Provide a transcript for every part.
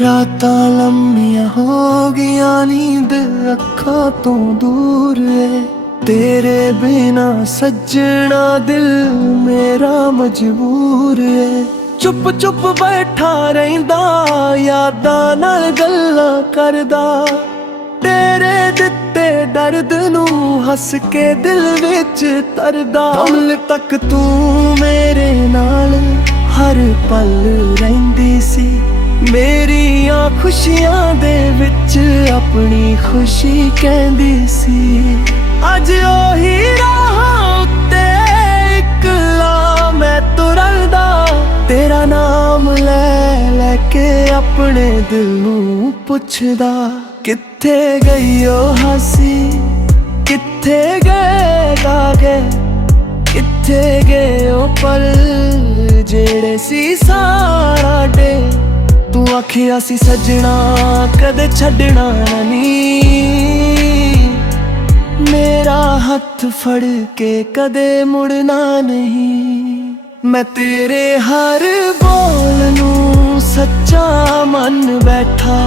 रातां लम्मियां हो गईयां नींद अखां तो दूर है। तेरे बिना सजना दिल मेरा मजबूर है। चुप चुप बैठा रहिंदा यादां नाल गल्लां करदा। तेरे दिते दर्द नू हस के दिल विच तरदा। कल तक तू मेरे नाल हर पल रहिंदी सी। मेरियां खुशियां दे विच अपनी खुशी कहंदी सी। अज ओही राह उत्ते इकला मैं तुरदा। तेरा नाम ले लेके अपने दिल नू पुछदा। कित्थे गई ओ हासी कित्थे गए गागे। कित्थे गए ओ पल जेड़े सी साडे। तू आखिया सी सजना कदे छड्डना नहीं। मेरा हथ फड़ के कदे मुड़ना नहीं। मैं तेरे हर बोल नू सच्चा मन बैठा।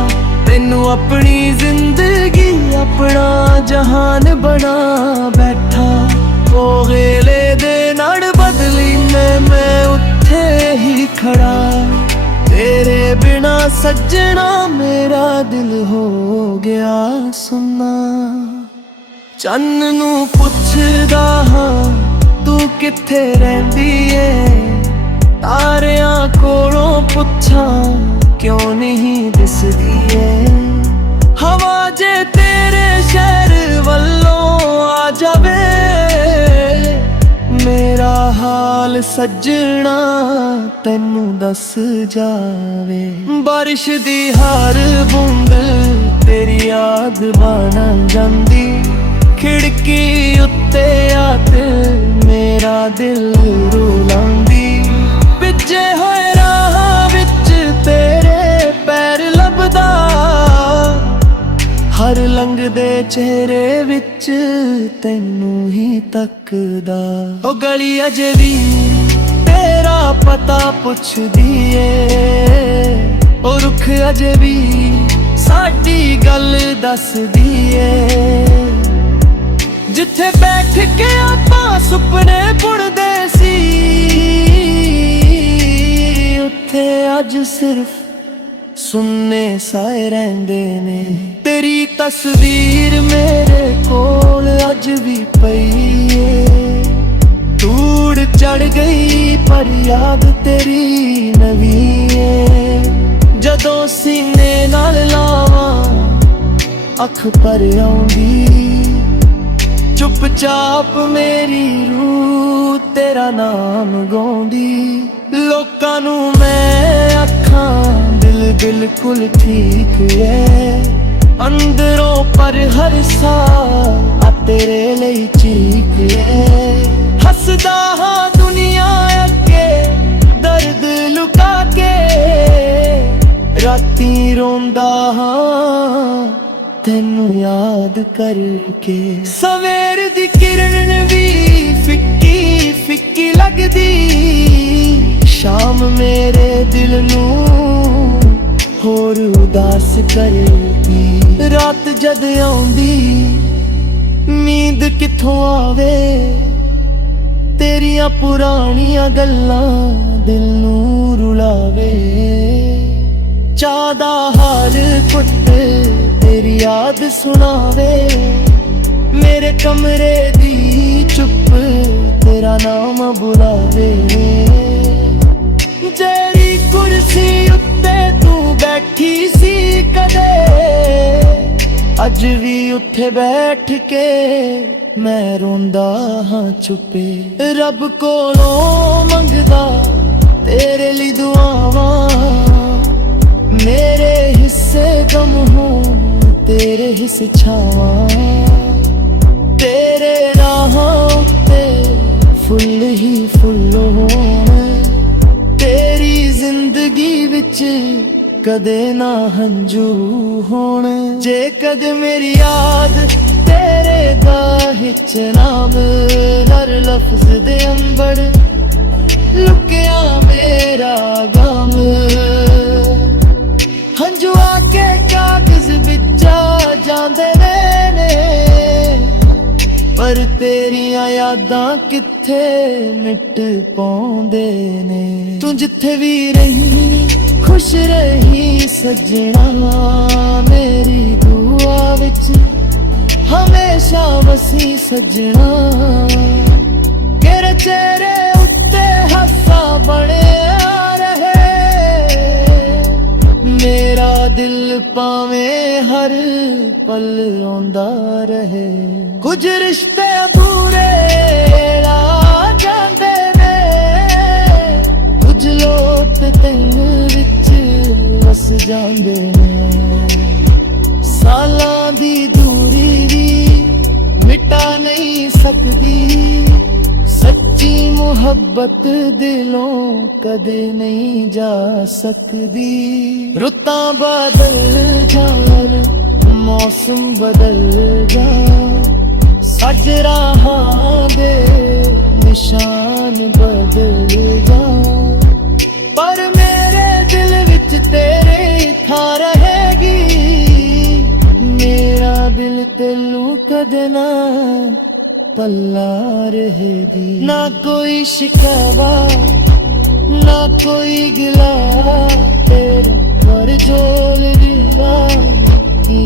तेनू अपनी जिंदगी अपना जहान बना बैठा। ओ गेले दे नाड़ बदली मैं उत्थे ही खड़ा। तेरे बिना सजना मेरा दिल हो गया सुन्ना। चन्न नू पुछदा हां तू कित्थे रहिंदी ऐ। तारियां कोलों पुछां क्यों नहीं दिसदी ऐ। हवा जे तेरे शहर वल्लों आ जावे। मेरा हाल सजना तैनू दस जावे। बारिश दी हर बूंद तेरी याद बन जांदी। खिड़की उत्ते आत मेरा दिल रुलांदी। पिछे होए राह विच तेरे पैर लभदा। हर लंघदे चेहरे विच तैनू ही तकदा। ओ गली अजे भी तेरा पता पुछदी ऐ। ओ रुख अजे भी साडी गल दसदी ऐ। जिथे बैठ के आपां सुपने बुणदे सी। उत्थे अज सिर्फ सुन्ने साए रहिंदे ने। तेरी तस्वीर मेरे कोल अज भी पई है। धूड़ चढ़ गई पर याद तेरी नवी है। जदों सीने नाल लावां अख पर आउंदी। चुपचाप मेरी रूह तेरा नाम गाउंदी। लोकां नू मैं आखां दिल बिल्कुल ठीक है। अंदरों पर हर सा तेरे लिए चीख है। हसदा हां दुनिया अगे दर्द लुका के। राती रोंदा हां तैनू याद करके। सवेर दी किरण भी फिक्की फिक्की लगदी। शाम मेरे दिल नू होर उदास करदी। रात जद आउंदी नींद किथों आवे। तेरियां पुरानियां गल्लां दिल नू रुलावे। चादा हाल कुट तेरी याद सुनावे। मेरे कमरे दी चुप तेरा नाम बुलावे। जेड़ी कुर्सी उत्ते तू बैठी सी कदे। अज भी उत्थे बैठ के मैं रोंदा हां चुपे। रब कोलों मंगदा तेरे लिए दुआवां। मेरे हिस्से गम हों तेरे हिस्से छावां। तेरे राहां उत्ते फुल ही फुल होण। तेरी जिंदगी विच कदे ना हंजू होण। जे कदे मेरी याद तेरे गाहिच नाम हर लफ्ज दे अंबड़ लुकिया मेरा गम। हंजू यादां किथे मिट पाउंदे ने। तू जिथे भी रही खुश रही सजना, मेरी दुआ विच हमेशा वसी सजना। तेरे चेहरे उत्ते हासा बने रहे, मेरा दिल पावें हर पल रोंदा रहे। कुछ रिश्ते अधूरे ला जांदे ने, कुछ लोग दिल विच वस जांदे ने। सालां दी दूरी भी मिटा नहीं सकदी, सच्ची मुहब्बत दिलों कदे नहीं जा सकदी। रुतां बदल जान मौसम बदल जा, सज राहां दे निशान बदल जा, पर मेरे दिल विच तेरे था रहेगी। मेरा दिल तेनू कदे ना पल्ला रहेगी। ना कोई शिकवा ना कोई गिला, तेरा पर जोल दिला की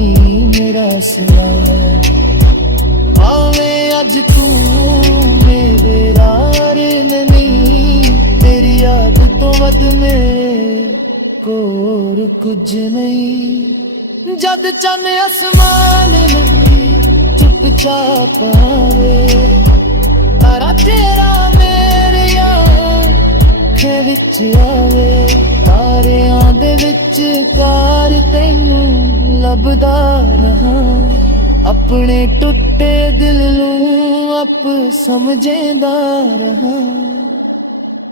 मेरा सिला। भावें अज तू मेरे रार नहीं, तेरी याद तो वध में कोर कुछ नहीं। जद चन आसमान नहीं चुपचाप आवे, तारा तेरा मेरे आँखें विच आवे। तारियां दे विच कार तैनू लभदा रहा, अपने टुटे दिल नूं आप समझेंदा रहा।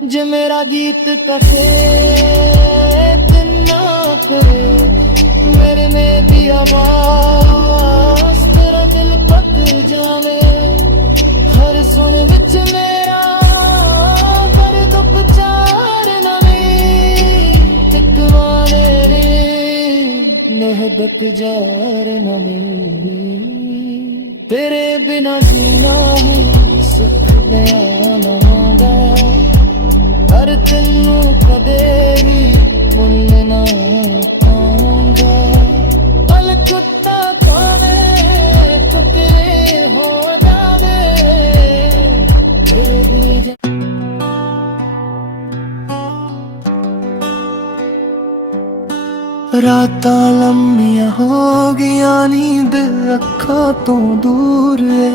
जे मेरा गीत कहे ना करे, मेरे में भी आवाज तेरा दिल पक जावे। हर सुन विच मेरा कर दुख चार नवी, टिकवाने रे नेहदत जार नवी। तेरे बिना जीना है सुख नया नागा, पर तेनू कदे भी मुल ना पाऊंगा। पल कुत्ता खावे कुत्ते हो जावे, रातां लम्मियां हो गईयां, नींद अखां तो दूर है।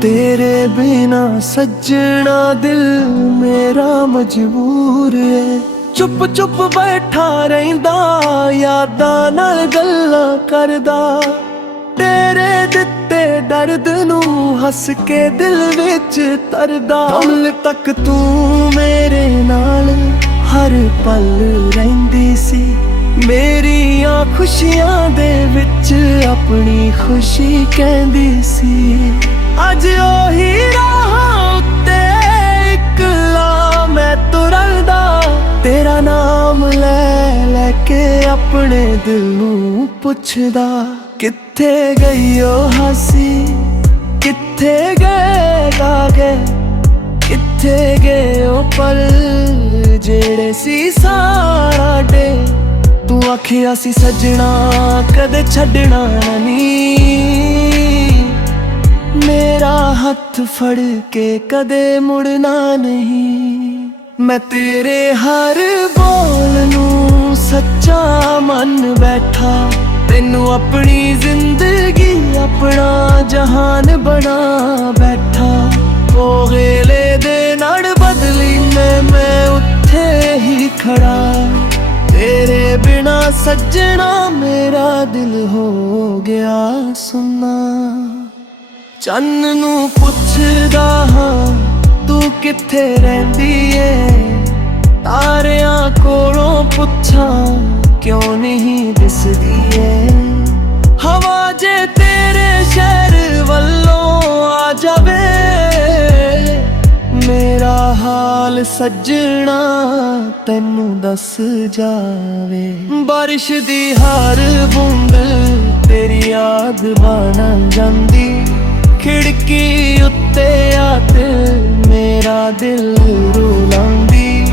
तेरे बिना सजना दिल मेरा मजबूर है। चुप चुप बैठा रहिंदा, यादां नाल गल्लां करदा। तेरे दिते दर्द नू हस के दिल विच तरदा। कमल तक तू मेरे नाल हर पल रहिंदी सी, मेरियां खुशियां दे विच अपनी खुशी कहंदी सी। अज ओही राहां उत्ते इकला मैं तुरदा, तेरा नाम ले लेके अपने दिल नूं पुछदा। किथे गई ओ हासी किथे गए गागे, किथे गए ओ पल जेड़े सी साडे। तू आखिया सी सजना कदे छड्डना नहीं, मेरा हाथ फड़ के कदे मुड़ना नहीं। मैं तेरे हर बोल नू सच्चा मन बैठा, तेनू अपनी जिंदगी अपना जहान बना बैठा। ओ गेले दे नाड़ बदली मैं उत्थे ही खड़ा, तेरे बिना सजना मेरा दिल हो गया सुन्ना। चन्न नू पुछदा हां तू किथे रहिंदी ए, तारियां कोलों पुछां क्यों नहीं दिसदी ए। हवा जे तेरे शहर वल्लों आ जावे, मेरा हाल सजना तैनू दस जावे। बारिश दी हर बूंद तेरी याद बन जांदी, खिड़की उत्ते ਉੱਤੇ ਆ ਦਿਲ ਮੇਰਾ ਦਿਲ ਰੁਲਾਉਂਦੀ।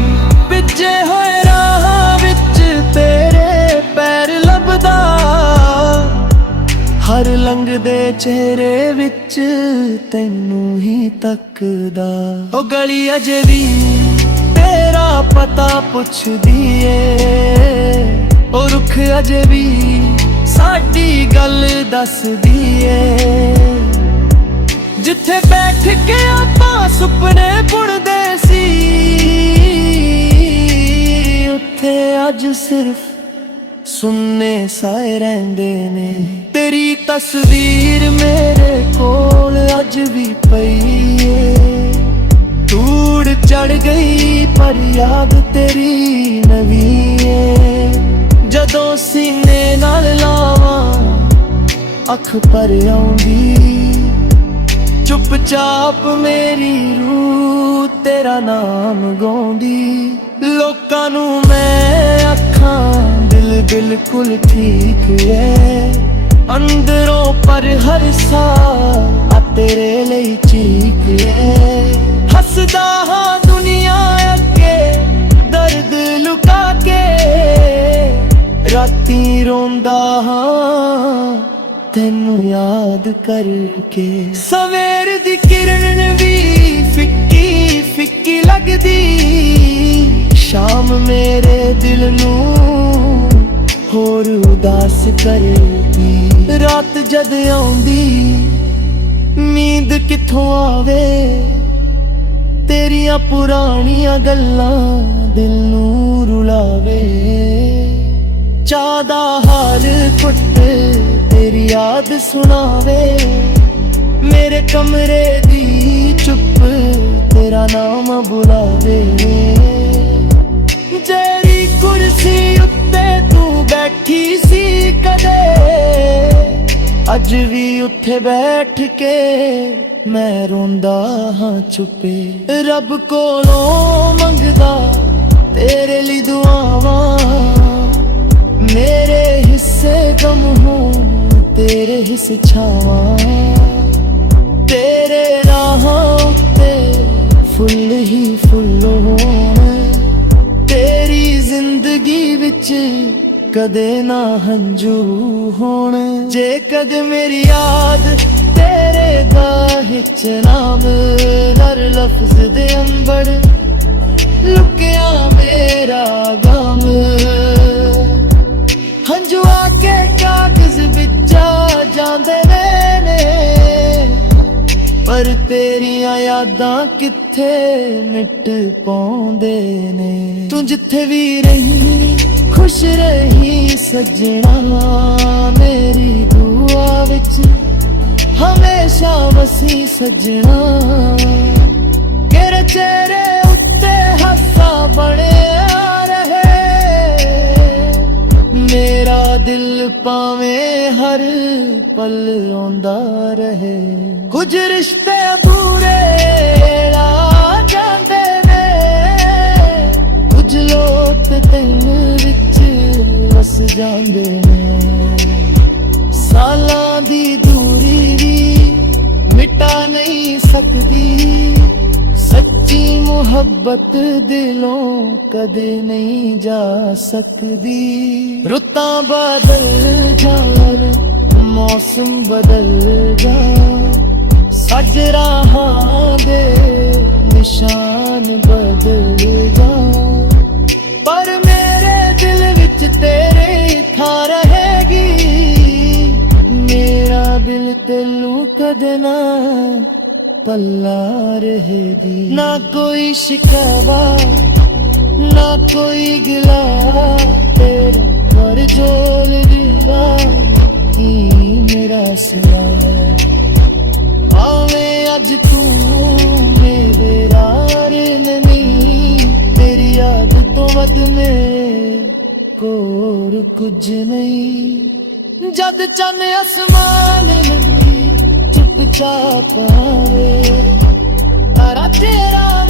ਭਿੱਜੇ ਹੋਏ ਰਾਹਾਂ ਵਿੱਚ ਤੇਰੇ ਪੈਰ ਲੱਭਦਾ, ਹਰ ਲੰਘਦੇ ਚਿਹਰੇ ਵਿੱਚ ਤੈਨੂੰ ਹੀ ਤੱਕਦਾ। ਉਹ ਗਲੀ ਅਜੇ ਵੀ ਤੇਰਾ ਪਤਾ ਪੁੱਛਦੀ ਏ, ਉਹ ਰੁੱਖ ਅਜੇ ਵੀ ਸਾਡੀ ਗੱਲ ਦੱਸਦੀ ਏ। ਜਿੱਥੇ ਬੈਠ ਕੇ ਆਪਾਂ ਸੁਪਨੇ ਬੁਣਦੇ ਸੀ, ਉੱਥੇ ਅੱਜ ਸਿਰਫ ਸੁੰਨੇ ਸਾਏ ਰਹਿੰਦੇ ਨੇ। ਤੇਰੀ ਤਸਵੀਰ ਮੇਰੇ ਕੋਲ ਅੱਜ ਵੀ ਪਈ ਏ, ਧੂੜ ਚੜ ਗਈ ਪਰ ਯਾਦ ਤੇਰੀ ਨਵੀਂ ਏ। ਜਦੋਂ ਸੀਨੇ ਨਾਲ ਲਾਵਾਂ ਅੱਖ ਭਰ ਆਉਂਦੀ, ਚੁੱਪਚਾਪ ਮੇਰੀ ਰੂਹ ਤੇਰਾ ਨਾਮ ਗਾਉਂਦੀ। ਲੋਕਾਂ ਨੂੰ ਮੈਂ ਆਖਾਂ ਦਿਲ ਬਿਲਕੁਲ ਠੀਕ ਏ, ਅੰਦਰੋਂ ਪਰ ਹਰ ਸਾਹ ਆ ਤੇਰੇ ਲਈ ਚੀਕ ਏ। ਹੱਸਦਾ ਹਾਂ ਦੁਨੀਆ ਅੱਗੇ ਦਰਦ ਲੁਕਾ ਕੇ, ਰਾਤੀ ਰੋਂਦਾ ਹਾਂ ਤੈਨੂੰ ਯਾਦ ਕਰਕੇ। ਸਵੇਰ ਦੀ ਕਿਰਨ ਵੀ ਫਿੱਕੀ ਫਿੱਕੀ ਲੱਗਦੀ, ਸ਼ਾਮ ਮੇਰੇ ਦਿਲ ਨੂੰ ਹੋਰ ਉਦਾਸ ਕਰਦੀ। ਰਾਤ ਜਦ ਆਉਂਦੀ ਨੀਂਦ ਕਿੱਥੋਂ ਆਵੇ, ਤੇਰੀਆਂ ਪੁਰਾਣੀਆਂ ਗੱਲਾਂ ਦਿਲ ਨੂੰ ਰੁਲਾਵੇ। ਚਾਹ ਦਾ ਹਾਲ ਘੁੱਟ ਤੇਰੀ ਯਾਦ ਸੁਣਾਵੇ, ਮੇਰੇ ਕਮਰੇ ਦੀ ਚੁੱਪ ਤੇਰਾ ਨਾਮ ਬੁਲਾਵੇ। ਜਿਹੜੀ ਕੁਰਸੀ ਉੱਤੇ ਤੂੰ ਬੈਠੀ ਸੀ ਕਦੇ, ਅੱਜ ਵੀ ਉੱਥੇ ਬੈਠ ਕੇ ਮੈਂ ਰੋਂਦਾ ਹਾਂ ਚੁੱਪੇ। ਰੱਬ ਕੋਲੋਂ ਮੰਗਦਾ ਤੇਰੇ ਲਈ ਦੁਆਵਾਂ, ਮੇਰੇ ਹਿੱਸੇ ਗਮ ਹੋਣ ਤੇਰੇ ਹਿੱਸੇ ਛਾਵਾਂ। ਤੇਰੇ ਰਾਹਾਂ ਉੱਤੇ ਫੁੱਲ ਹੀ ਫੁੱਲ ਹੋਣ, ਤੇਰੀ ਜ਼ਿੰਦਗੀ ਵਿੱਚ ਕਦੇ ਨਾ ਹੰਝੂ ਹੋਣ। ਜੇ ਕਦੇ ਮੇਰੀ ਯਾਦ ਤੇਰੇ ਹਿੱਚ ਨਾਮ ਹਰ ਲਫ਼ਜ਼ ਦੇ ਅੰਬਰ ਲੁਕਿਆ ਮੇਰਾ ਗਮ। ਹੰਝੂ ਆ ਕੇ ਕਾਗਜ਼ ਵਿੱਚ ਆ ਜਾਂਦੇ ਨੇ, ਪਰ ਤੇਰੀਆਂ ਯਾਦਾਂ ਕਿੱਥੇ ਮਿਟ ਪਾਉਂਦੇ ਨੇ। ਤੂੰ ਜਿੱਥੇ ਵੀ ਰਹੀ ਖੁਸ਼ ਰਹੀ ਸੱਜਣਾ, ਮੇਰੀ ਦੁਆ ਵਿੱਚ ਹਮੇਸ਼ਾ ਵਸੀ ਸੱਜਣਾ। ਤੇਰੇ ਚਿਹਰੇ ਉੱਤੇ ਹਾਸਾ ਬਣਿਆ ਰਹੇ, ਮੇਰਾ ਦਿਲ ਭਾਵੇਂ ਹਰ ਪਲ ਰੋਂਦਾ ਰਹੇ। ਕੁਝ ਰਿਸ਼ਤੇ ਅਧੂਰੇ ਰਹਿ ਜਾਂਦੇ ਨੇ, ਕੁਝ ਲੋਕ ਦਿਲ ਵਿੱਚ ਵਸ ਜਾਂਦੇ ਨੇ। ਸਾਲਾਂ ਦੀ ਦੂਰੀ ਵੀ ਮਿਟਾ ਨਹੀਂ ਸਕਦੀ, ਸੱਚੀ ਮੁਹੱਬਤ ਦਿਲੋਂ ਕਦੇ ਨਹੀਂ ਜਾ ਸਕਦੀ। ਰੁੱਤਾਂ ਬਦਲ ਜਾਣ ਮੌਸਮ ਬਦਲ ਜਾਣ, ਸੱਜ ਰਾਹਾਂ ਦੇ ਨਿਸ਼ਾਨ ਬਦਲ ਜਾਣ, ਪਰ ਮੇਰੇ ਦਿਲ ਵਿੱਚ ਤੇਰੇ ਥਾਂ ਰਹੇਗੀ। ਮੇਰਾ ਦਿਲ ਤੈਨੂੰ ਕਦੇ ਨਾ ਪੱਲਾ ਰਹੇਗੀ। ਨਾ ਕੋਈ ਸ਼ਿਕਾਵਾ ਨਾ ਕੋਈ ਗਿਲਾ, ਤੇਰਾ ਪਰ ਜੋਲ ਦਿਲਾ ਕੀ ਮੇਰਾ ਸਿਲਾ। ਭਾਵੇਂ ਅੱਜ ਤੂੰ ਮੇਰੇ ਰਾਰ ਨਹੀਂ, ਤੇਰੀ ਯਾਦ ਤੋਂ ਵੱਧ ਮੇਰੇ ਕੋਲ ਕੁਝ ਨਹੀਂ। ਜਦ ਚੰਨ ਅਸਮਾਨ ਨਹੀਂ ਚੁੱਪਚਾਪ ਆਵੇ, ਤਾਰਾ ਤੇਰਾ